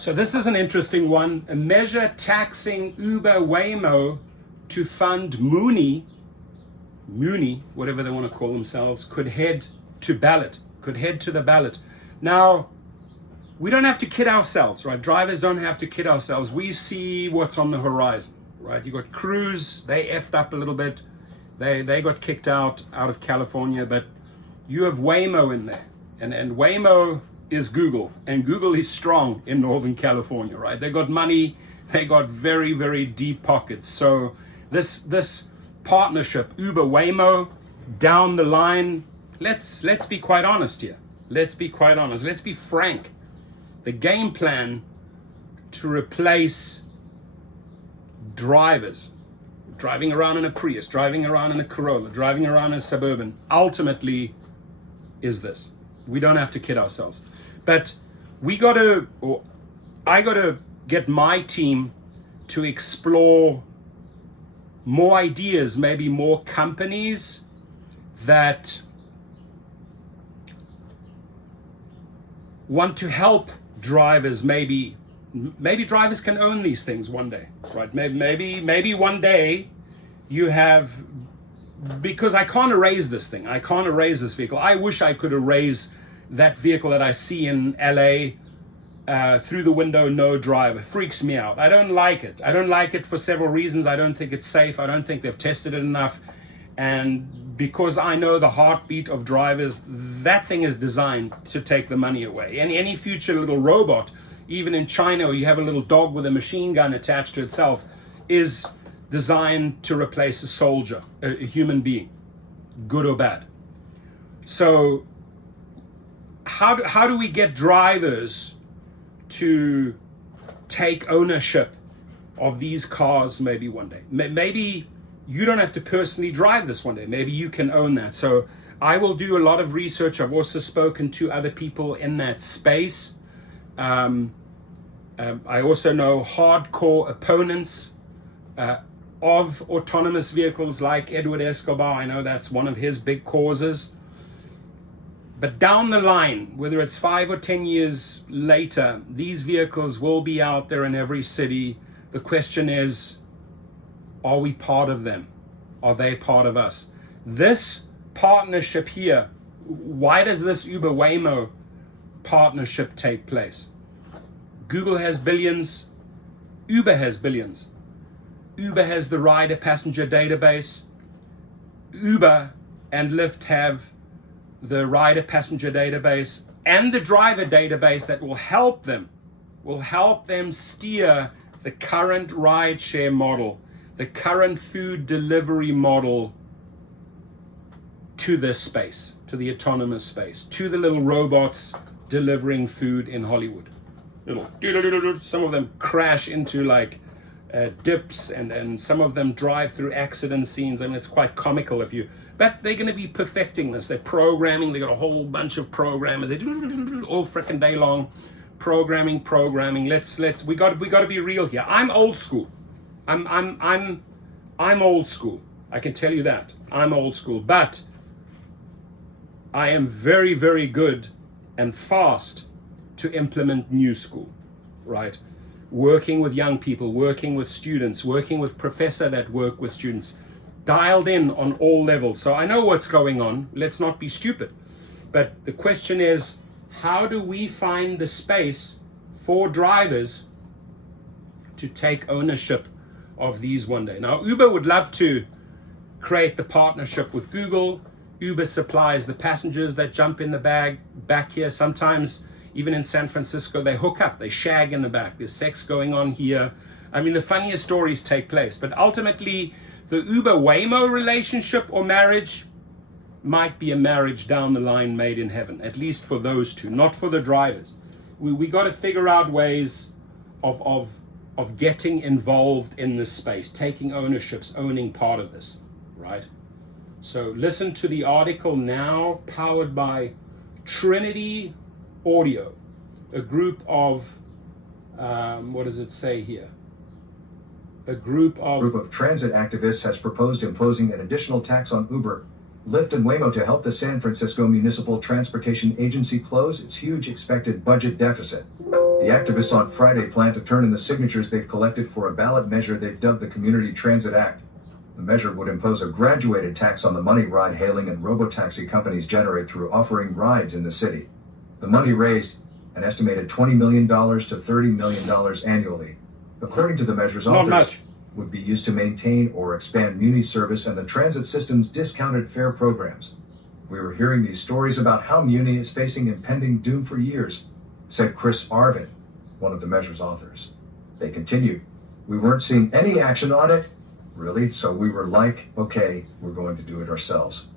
So this is an interesting one. A measure taxing Uber WAYMO to fund MUNI, whatever they want to call themselves, could head to the ballot. Now, we don't have to kid ourselves, right? Drivers don't have to kid ourselves. We see what's on the horizon, right? You got Cruise, they effed up a little bit. They got kicked out of California, but you have WAYMO in there. And WAYMO is Google, and Google is strong in Northern California, right? They got money, they got very, very deep pockets. So this partnership, Uber WAYMO, down the line, let's be quite honest here. Let's be quite honest. Let's be frank. The game plan to replace drivers, driving around in a Prius, driving around in a Corolla, driving around in a Suburban, ultimately is this. We don't have to kid ourselves. But I gotta get my team to explore more ideas, maybe more companies that want to help drivers. Maybe drivers can own these things one day, right? Maybe one day you have, because I can't erase this thing. I can't erase this vehicle. I wish I could erase that vehicle that I see in LA through the window, no driver. It freaks me out. I don't like it. I don't like it for several reasons. I don't think it's safe. I don't think they've tested it enough. And because I know the heartbeat of drivers, that thing is designed to take the money away. And any future little robot, even in China, where you have a little dog with a machine gun attached to itself, is designed to replace a soldier, a human being, good or bad. So how do we get drivers to take ownership of these cars maybe one day? Maybe you don't have to personally drive this one day. Maybe you can own that. So I will do a lot of research. I've also spoken to other people in that space. I also know hardcore opponents of autonomous vehicles like Edward Escobar. I know that's one of his big causes. But down the line, whether it's 5 or 10 years later, these vehicles will be out there in every city. The question is, are we part of them? Are they part of us? This partnership here, why does this Uber WAYMO partnership take place? Google has billions, Uber has billions. Uber has the rider passenger database. Uber and Lyft have the rider passenger database and the driver database that will help them steer the current rideshare model, the current food delivery model to this space, to the autonomous space, to the little robots delivering food in Hollywood. Some of them crash into like dips, and some of them drive through accident scenes. I mean, it's quite comical but they're going to be perfecting this. They're programming. They got a whole bunch of programmers. They do all freaking day long, programming. We got to be real here. I'm old school. I'm old school. I can tell you that. I'm old school, but I am very, very good and fast to implement new school, right? Working with young people, working with students, working with professors that work with students, dialed in on all levels. So I know what's going on. Let's not be stupid. But the question is, how do we find the space for drivers to take ownership of these one day? Now, Uber would love to create the partnership with Google. Uber supplies the passengers that jump in the back here. Sometimes, even in San Francisco, they hook up, they shag in the back. There's sex going on here. I mean, the funniest stories take place. But ultimately, the Uber WAYMO relationship or marriage might be a marriage down the line made in heaven, at least for those two, not for the drivers. We got to figure out ways of getting involved in this space, taking ownerships, owning part of this, right? So listen to the article now, powered by Trinity Audio, a group of, what does it say here? A group of transit activists has proposed imposing an additional tax on Uber, Lyft, and WAYMO to help the San Francisco Municipal Transportation Agency close its huge expected budget deficit. The activists on Friday plan to turn in the signatures they've collected for a ballot measure they've dubbed the Community Transit Act. The measure would impose a graduated tax on the money ride-hailing and robotaxi companies generate through offering rides in the city. The money raised, an estimated $20 million to $30 million annually, according to the measure's Not authors, much. would be used to maintain or expand MUNI service and the transit system's discounted fare programs. We were hearing these stories about how MUNI is facing impending doom for years, said Chris Arvin, one of the measure's authors. They continued, "We weren't seeing any action on it, really, so we were like, okay, we're going to do it ourselves."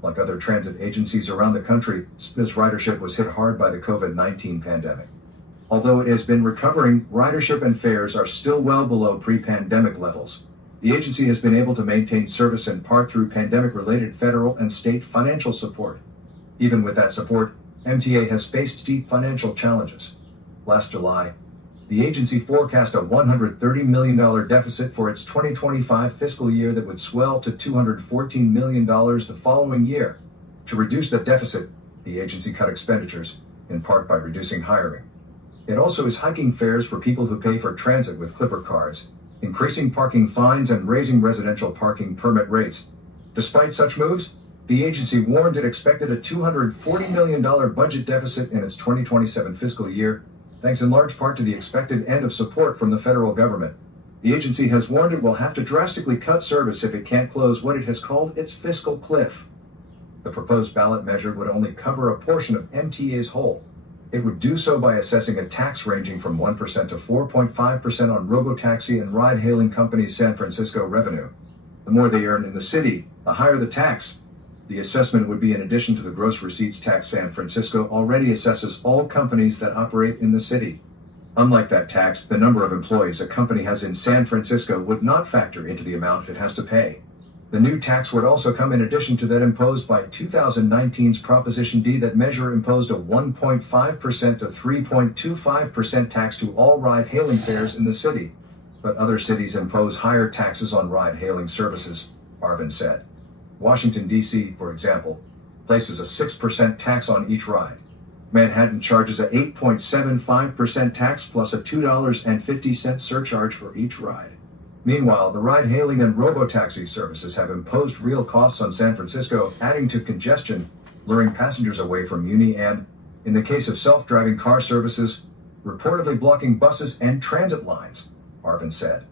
Like other transit agencies around the country, this ridership was hit hard by the COVID-19 pandemic. Although it has been recovering, ridership and fares are still well below pre-pandemic levels. The agency has been able to maintain service in part through pandemic-related federal and state financial support. Even with that support, MTA has faced deep financial challenges. Last July, the agency forecast a $130 million deficit for its 2025 fiscal year that would swell to $214 million the following year. To reduce that deficit, the agency cut expenditures, in part by reducing hiring. It also is hiking fares for people who pay for transit with Clipper cards, increasing parking fines and raising residential parking permit rates. Despite such moves, the agency warned it expected a $240 million budget deficit in its 2027 fiscal year, thanks in large part to the expected end of support from the federal government. The agency has warned it will have to drastically cut service if it can't close what it has called its fiscal cliff. The proposed ballot measure would only cover a portion of MTA's whole. It would do so by assessing a tax ranging from 1% to 4.5% on robotaxi and ride-hailing companies' San Francisco revenue. The more they earn in the city, the higher the tax. The assessment would be in addition to the gross receipts tax San Francisco already assesses all companies that operate in the city. Unlike that tax, the number of employees a company has in San Francisco would not factor into the amount it has to pay. The new tax would also come in addition to that imposed by 2019's Proposition D. That measure imposed a 1.5% to 3.25% tax to all ride-hailing fares in the city. But other cities impose higher taxes on ride-hailing services, Arvin said. Washington, D.C., for example, places a 6% tax on each ride. Manhattan charges a 8.75% tax plus a $2.50 surcharge for each ride. Meanwhile, the ride-hailing and robotaxi services have imposed real costs on San Francisco, adding to congestion, luring passengers away from MUNI and, in the case of self-driving car services, reportedly blocking buses and transit lines, Arvin said.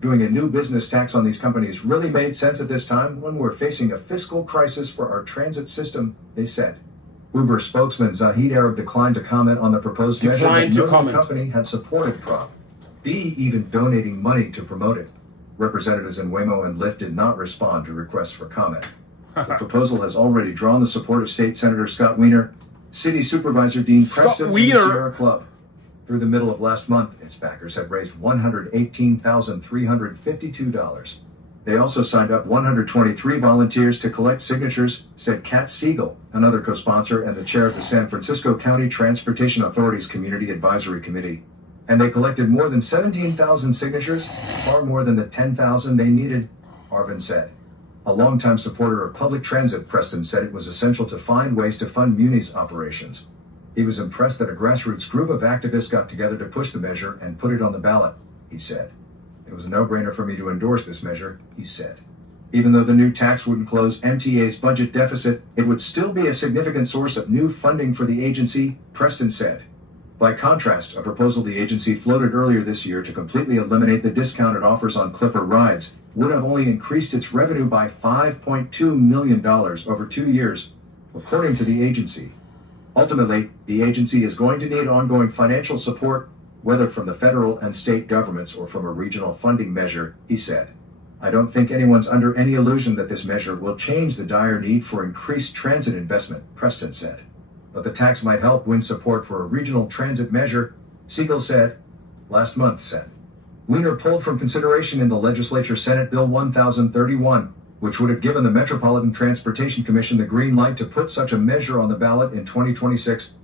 Doing a new business tax on these companies really made sense at this time when we're facing a fiscal crisis for our transit system, they said. Uber spokesman Zahid Arab declined to comment on the proposed measure, but noted the company had supported Prop B, even donating money to promote it. Representatives in WAYMO and Lyft did not respond to requests for comment. The proposal has already drawn the support of State Senator Scott Wiener, City Supervisor Dean Preston, and the Sierra Club. Through the middle of last month, its backers have raised $118,352. They also signed up 123 volunteers to collect signatures, said Kat Siegel, another co-sponsor and the chair of the San Francisco County Transportation Authority's Community Advisory Committee. And they collected more than 17,000 signatures, far more than the 10,000 they needed, Arvin said. A longtime supporter of public transit, Preston said it was essential to find ways to fund MUNI's operations. He was impressed that a grassroots group of activists got together to push the measure and put it on the ballot, he said. It was a no-brainer for me to endorse this measure, he said. Even though the new tax wouldn't close MTA's budget deficit, it would still be a significant source of new funding for the agency, Preston said. By contrast, a proposal the agency floated earlier this year to completely eliminate the discounted offers on Clipper rides would have only increased its revenue by $5.2 million over 2 years, according to the agency. Ultimately, the agency is going to need ongoing financial support, whether from the federal and state governments or from a regional funding measure, he said. I don't think anyone's under any illusion that this measure will change the dire need for increased transit investment, Preston said. But the tax might help win support for a regional transit measure, Siegel said. Last month said. Wiener pulled from consideration in the legislature Senate Bill 1031, which would have given the Metropolitan Transportation Commission the green light to put such a measure on the ballot in 2026.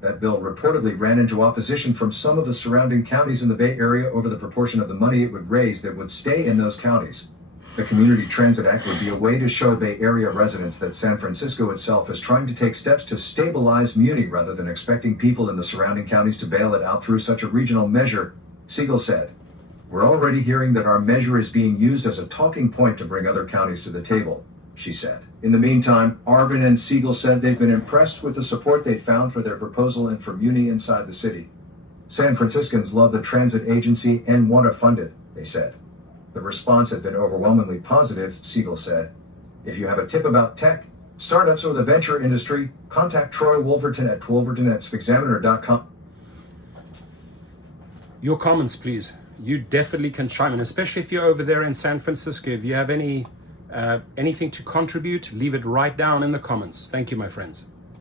That bill reportedly ran into opposition from some of the surrounding counties in the Bay Area over the proportion of the money it would raise that would stay in those counties. The Community Transit Act would be a way to show Bay Area residents that San Francisco itself is trying to take steps to stabilize MUNI rather than expecting people in the surrounding counties to bail it out through such a regional measure, Siegel said. We're already hearing that our measure is being used as a talking point to bring other counties to the table, she said. In the meantime, Arvin and Siegel said they've been impressed with the support they found for their proposal and for MUNI inside the city. San Franciscans love the transit agency and want to fund it, they said. The response had been overwhelmingly positive, Siegel said. If you have a tip about tech, startups, or the venture industry, contact Troy Wolverton at wolverton@spexaminer.com. Your comments, please. You definitely can chime in, especially if you're over there in San Francisco. If you have anything to contribute, leave it right down in the comments. Thank you, my friends.